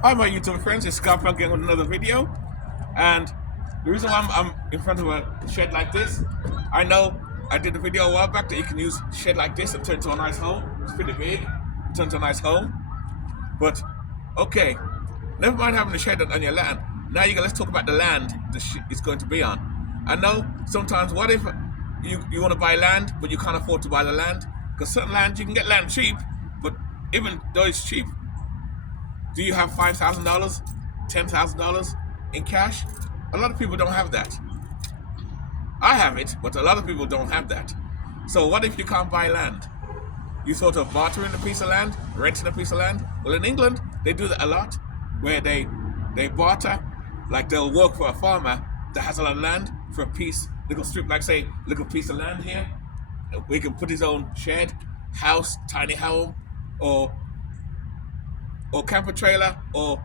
Hi, my YouTube friends. It's Scott again with another video. And the reason why I'm in front of a shed like this, I know I did a video a while back that you can use shed like this and turn into a nice home. It's pretty big. Turn into a nice home. But okay, never mind having a shed on your land. Now let's talk about the land it's going to be on. I know sometimes what if you want to buy land but you can't afford to buy the land, because certain land you can get land cheap, but even though it's cheap, do you have $5,000, $10,000 in cash? A lot of people don't have that. I have it, but a lot of people don't have that. So what if you can't buy land? You sort of bartering a piece of land, renting a piece of land. Well, in England, they do that a lot, where they barter, like they'll work for a farmer that has a lot of land for a piece, little strip, like say, little piece of land here. We can put his own shed, house, tiny home, or camper trailer, or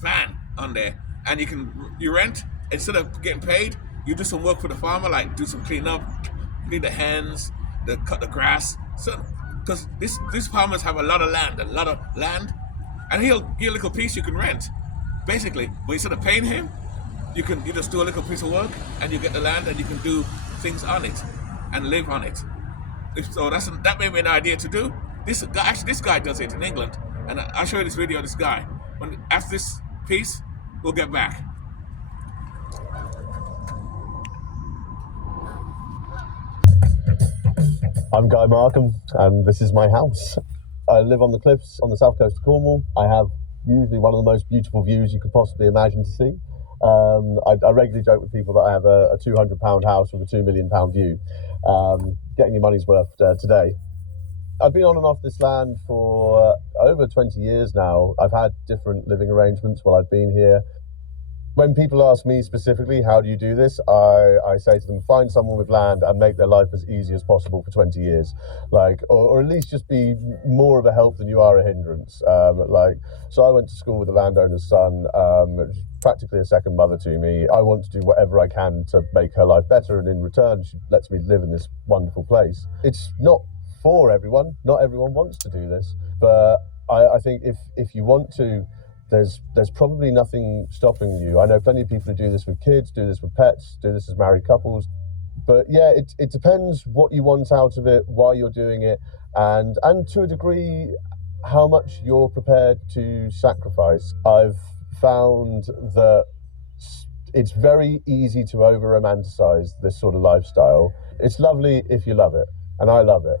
van on there, and you rent instead of getting paid. You do some work for the farmer, like do some clean up, clean the hens, cut the grass. So, because these farmers have a lot of land, and he'll give you a little piece you can rent, basically. But instead of paying him, you just do a little piece of work, and you get the land, and you can do things on it, and live on it. So that may be an idea to do. This guy does it in England, and I'll show you this video of this guy. After this piece, we'll get back. I'm Guy Markham, and this is my house. I live on the cliffs on the south coast of Cornwall. I have usually one of the most beautiful views you could possibly imagine to see. I regularly joke with people that I have a £200 house with a £2 million view. Getting your money's worth today. I've been on and off this land for over 20 years now. I've had different living arrangements while I've been here. When people ask me specifically, how do you do this? I say to them, find someone with land and make their life as easy as possible for 20 years. Or at least just be more of a help than you are a hindrance. So I went to school with the landowner's son, practically a second mother to me. I want to do whatever I can to make her life better, and in return, she lets me live in this wonderful place. It's not for everyone. Not everyone wants to do this, but I think if you want to, there's probably nothing stopping you. I know plenty of people who do this with kids, do this with pets, do this as married couples. But yeah, it depends what you want out of it, why you're doing it, and to a degree, how much you're prepared to sacrifice. I've found that it's very easy to over-romanticize this sort of lifestyle. It's lovely if you love it, and I love it.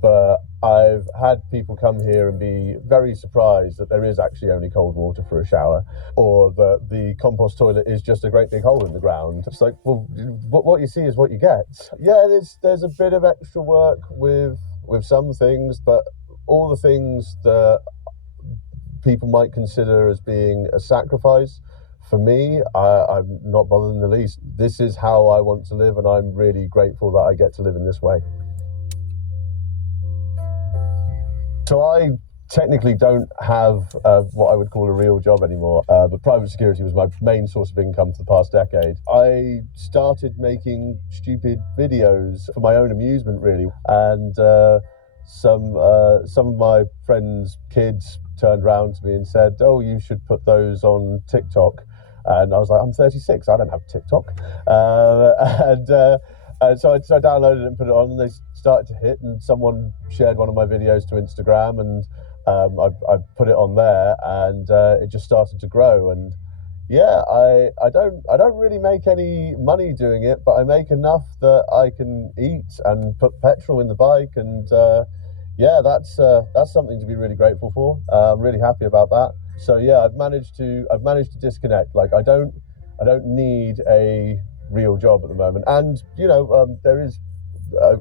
But I've had people come here and be very surprised that there is actually only cold water for a shower, or that the compost toilet is just a great big hole in the ground. It's like, well, what you see is what you get. Yeah, there's a bit of extra work with some things, but all the things that people might consider as being a sacrifice, for me, I'm not bothered in the least. This is how I want to live, and I'm really grateful that I get to live in this way. So I technically don't have what I would call a real job anymore, but private security was my main source of income for the past decade. I started making stupid videos for my own amusement, really, and some of my friends' kids turned around to me and said, "Oh, you should put those on TikTok." And I was like, "I'm 36, I don't have TikTok." So I downloaded it and put it on, and they started to hit, and someone shared one of my videos to Instagram, and I put it on there, and it just started to grow. And yeah, I don't really make any money doing it, but I make enough that I can eat and put petrol in the bike, and yeah, that's something to be really grateful for. I'm really happy about that. So yeah, I've managed to disconnect. Like I don't need a real job at the moment, and there is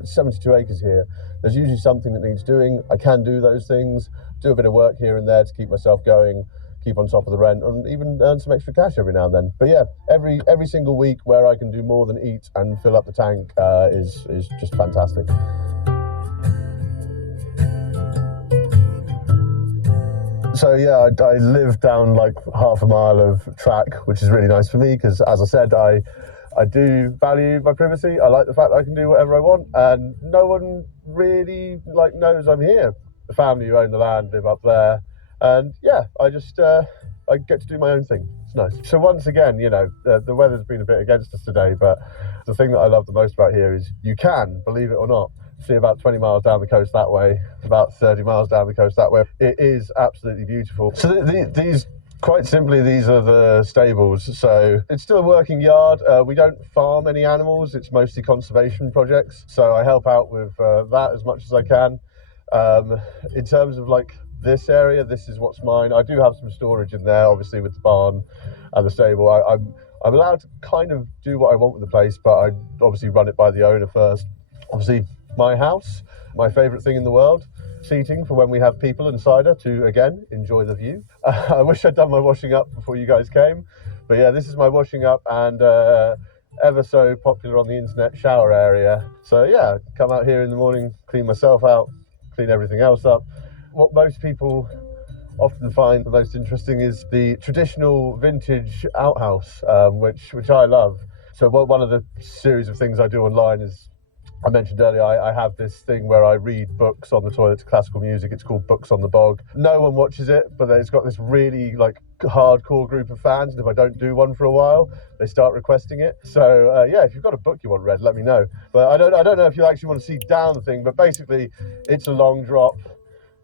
72 acres here. There's usually something that needs doing. I can do those things, do a bit of work here and there to keep myself going, keep on top of the rent, and even earn some extra cash every now and then. But yeah, every single week where I can do more than eat and fill up the tank is just fantastic. So yeah, I live down like half a mile of track, which is really nice for me because, as I said, I do value my privacy. I like the fact that I can do whatever I want, and no one really knows I'm here. The family who own the land live up there, And yeah, I just I get to do my own thing. It's nice. So once again, you know, the weather's been a bit against us today, but the thing that I love the most about here is you can, believe it or not, see about 20 miles down the coast that way, about 30 miles down the coast that way. It is absolutely beautiful. So these, quite simply, these are the stables. So it's still a working yard. We don't farm any animals. It's mostly conservation projects. So I help out with that as much as I can. In terms of like this area, this is what's mine. I do have some storage in there, obviously with the barn and the stable. I'm allowed to kind of do what I want with the place, but I obviously run it by the owner first. Obviously, my house, my favourite thing in the world. Seating for when we have people inside her to, again, enjoy the view. I wish I'd done my washing up before you guys came. But yeah, this is my washing up and ever so popular on the internet shower area. So yeah, come out here in the morning, clean myself out, clean everything else up. What most people often find the most interesting is the traditional vintage outhouse, which I love. So one of the series of things I do online is, I mentioned earlier, I have this thing where I read books on the toilet to classical music. It's called Books on the Bog. No one watches it, but it's got this really like hardcore group of fans, and if I don't do one for a while, they start requesting it. So yeah, if you've got a book you want read, let me know. But I don't know if you actually want to see down the thing, but basically it's a long drop.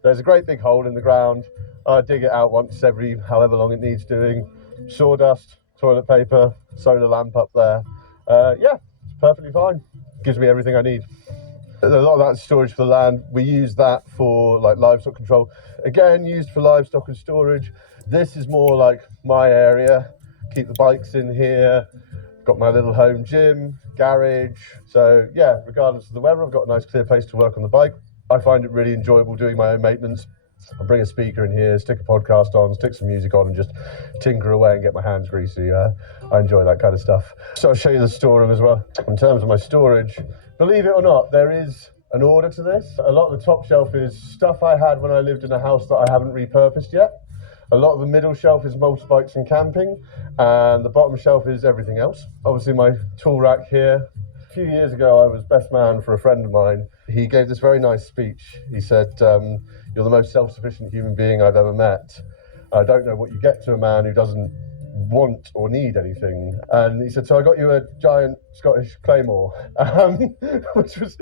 There's a great big hole in the ground. I dig it out once every however long it needs doing. Sawdust, toilet paper, solar lamp up there. Yeah, it's perfectly fine. Gives me everything I need. A lot of that storage for the land. We use that for like livestock control. Again, used for livestock and storage. This is more like my area. Keep the bikes in here. Got my little home gym, garage. So yeah, regardless of the weather, I've got a nice clear place to work on the bike. I find it really enjoyable doing my own maintenance. I bring a speaker in here, stick a podcast on, stick some music on and just tinker away and get my hands greasy. I enjoy that kind of stuff. So I'll show you the storeroom as well. In terms of my storage, believe it or not, there is an order to this. A lot of the top shelf is stuff I had when I lived in a house that I haven't repurposed yet. A lot of the middle shelf is motorbikes and camping, and the bottom shelf is everything else. Obviously my tool rack here. A few years ago, I was best man for a friend of mine. He gave this very nice speech. He said, you're the most self-sufficient human being I've ever met. I don't know what you get to a man who doesn't want or need anything. And he said, so I got you a giant Scottish claymore, which is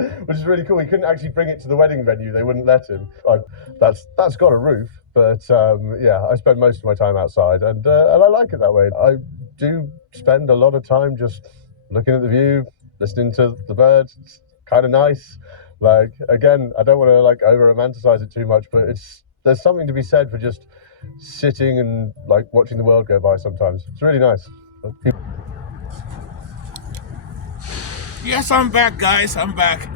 really cool. He couldn't actually bring it to the wedding venue. They wouldn't let him. That's got a roof, but yeah, I spend most of my time outside, and I like it that way. I do spend a lot of time just looking at the view, listening to the birds. It's kind of nice. Like, again, I don't want to like over romanticize it too much, but there's something to be said for just sitting and like watching the world go by sometimes. It's really nice. Yes, I'm back, guys. I'm back.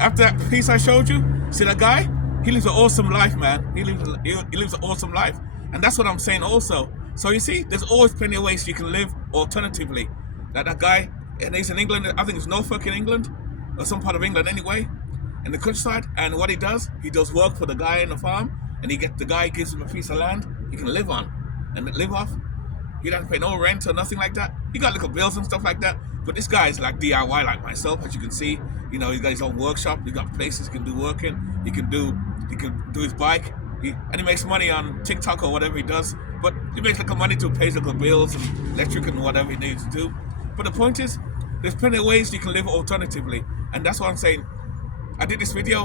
After that piece I showed you, see that guy? He lives an awesome life, man. He lives an awesome life. And that's what I'm saying also. So you see, there's always plenty of ways you can live alternatively. That guy, and he's in England, I think it's Norfolk in England, or some part of England anyway, in the countryside. And what he does work for the guy in the farm, and the guy gives him a piece of land he can live on and live off. He doesn't pay no rent or nothing like that. He got little bills and stuff like that. But this guy is like DIY like myself, as you can see. You know, he's got his own workshop. He's got places he can do work in. He can do his bike. And he makes money on TikTok or whatever he does. But he makes little money to pay little bills and electric and whatever he needs to do. But the point is, there's plenty of ways you can live alternatively. And that's what I'm saying. I did this video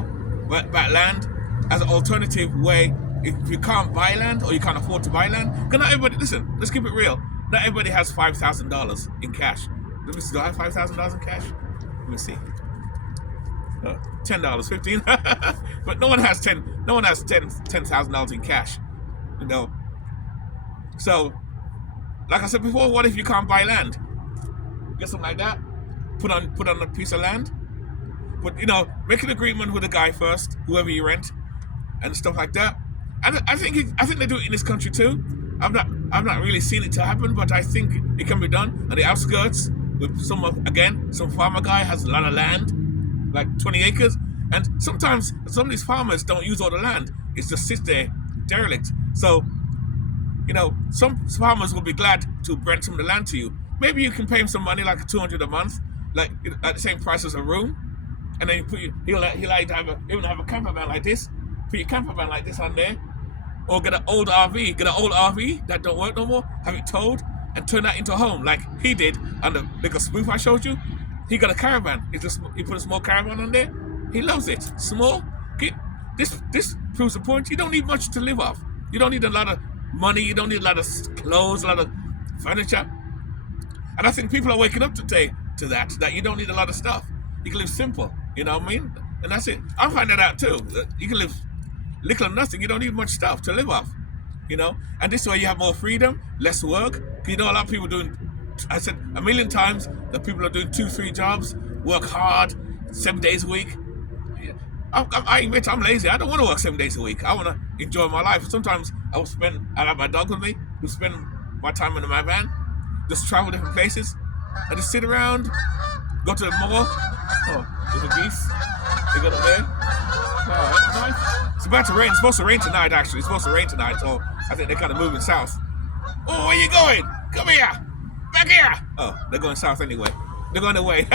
about land as an alternative way. If you can't buy land or you can't afford to buy land, because not everybody, listen, let's keep it real. Not everybody has $5,000 in cash. Let me see, do I have $5,000 in cash? Let me see. $10, 15. But no one has $10,000 in cash. You know. So, like I said before, what if you can't buy land? Get something like that. Put on a piece of land. But you know, make an agreement with the guy first, whoever you rent, and stuff like that. And I think they do it in this country too. I've not really seen it to happen, but I think it can be done on the outskirts with some farmer guy has a lot of land, like 20 acres, and sometimes some of these farmers don't use all the land. It just sits there derelict. So, you know, some farmers will be glad to rent some of the land to you. Maybe you can pay him some money, like $200 a month, like at the same price as a room, and then he'll have a camper van like this. Put your camper van like this on there, or get an old RV that don't work no more, have it towed, and turn that into a home, like he did on the little spoof I showed you. He got a caravan. He put a small caravan on there. He loves it. Small. This proves the point. You don't need much to live off. You don't need a lot of money. You don't need a lot of clothes, a lot of furniture. And I think people are waking up today to that you don't need a lot of stuff. You can live simple. You know what I mean? And that's it. I'm finding that out too. You can live little or nothing. You don't need much stuff to live off. You know, and this way you have more freedom, less work. You know, a lot of people doing, I said a million times that people are doing 2-3 jobs, work hard, 7 days a week. I admit I'm lazy. I don't want to work 7 days a week. I want to enjoy my life. Sometimes I have my dog with me, who spend my time in my van, just travel different places, and just sit around, go to the mall. Oh, there's a geese. They got up there. Oh, that's nice. It's about to rain. It's supposed to rain tonight, actually. It's supposed to rain tonight, so I think they're kind of moving south. Oh, where you going? Come here. Back here. Oh, they're going south anyway. They're going away.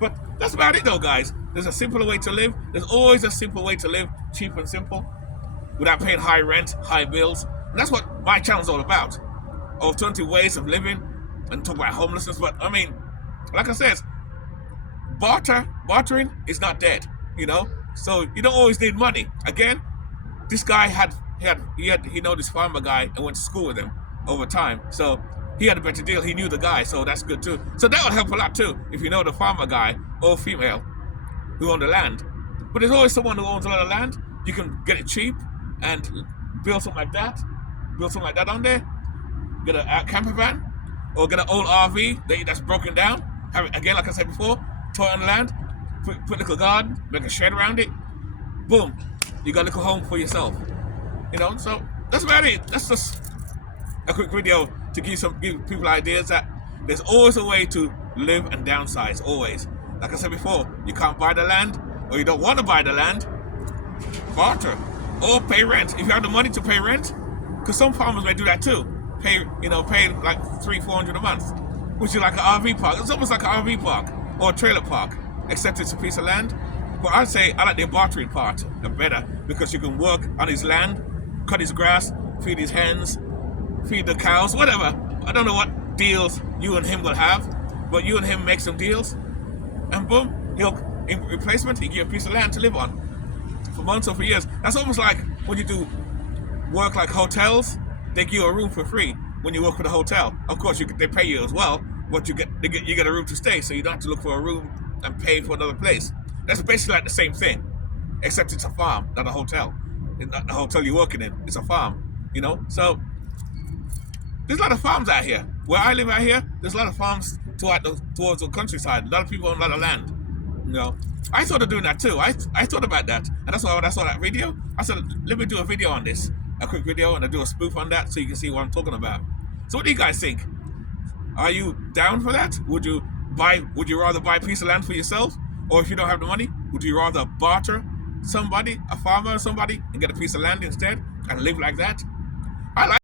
But that's about it, though, guys. There's a simpler way to live. There's always a simple way to live, cheap and simple, without paying high rent, high bills. And that's what my channel's all about. Alternative ways of living, and talk about homelessness. But, I mean, like I said, bartering is not dead, you know? So you don't always need money. Again, this guy he know this farmer guy and went to school with him over time. So he had a better deal. He knew the guy, so that's good too. So that would help a lot too, if you know the farmer guy or female who own the land. But there's always someone who owns a lot of land. You can get it cheap and build something like that. Build something like that on there. Get a camper van or get an old RV that's broken down. Have it, again, like I said before, toy on the land. Put a little garden, make a shed around it. Boom, you got a little home for yourself. You know, so that's about it. That's just a quick video to give people ideas that there's always a way to live and downsize. Always. Like I said before, you can't buy the land, or you don't want to buy the land. Barter or pay rent if you have the money to pay rent. Because some farmers may do that too. Pay like $300-400 a month, which is like an RV park. It's almost like an RV park or a trailer park, except it's a piece of land. But I'd say I like the bartering part better, because you can work on his land, cut his grass, feed his hens, feed the cows, whatever. I don't know what deals you and him will have, but you and him make some deals, and boom, in replacement, he'll give you a piece of land to live on for months or for years. That's almost like when you do work like hotels, they give you a room for free when you work for the hotel. Of course, they pay you as well, but you get a room to stay, so you don't have to look for a room and pay for another place. That's basically like the same thing, except it's a farm, not a hotel. It's not the hotel you're working in, it's a farm, you know? So, there's a lot of farms out here. Where I live out here, there's a lot of farms towards the countryside. A lot of people own a lot of land, you know? I thought of doing that too. I thought about that, and that's why when I saw that video, I said, let me do a video on this. A quick video, and I do a spoof on that so you can see what I'm talking about. So what do you guys think? Are you down for that? Would you rather buy a piece of land for yourself? Or if you don't have the money, would you rather barter somebody, a farmer or somebody, and get a piece of land instead and live like that? I like